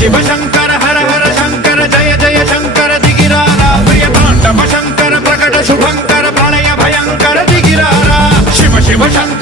शिव शंकर हर हर शंकर जय जय शंकर दिगिरारा प्रिय तांडव शंकर प्रकट शुभंकर प्रलय भयंकर दिगिरारा शिव शिव शंकर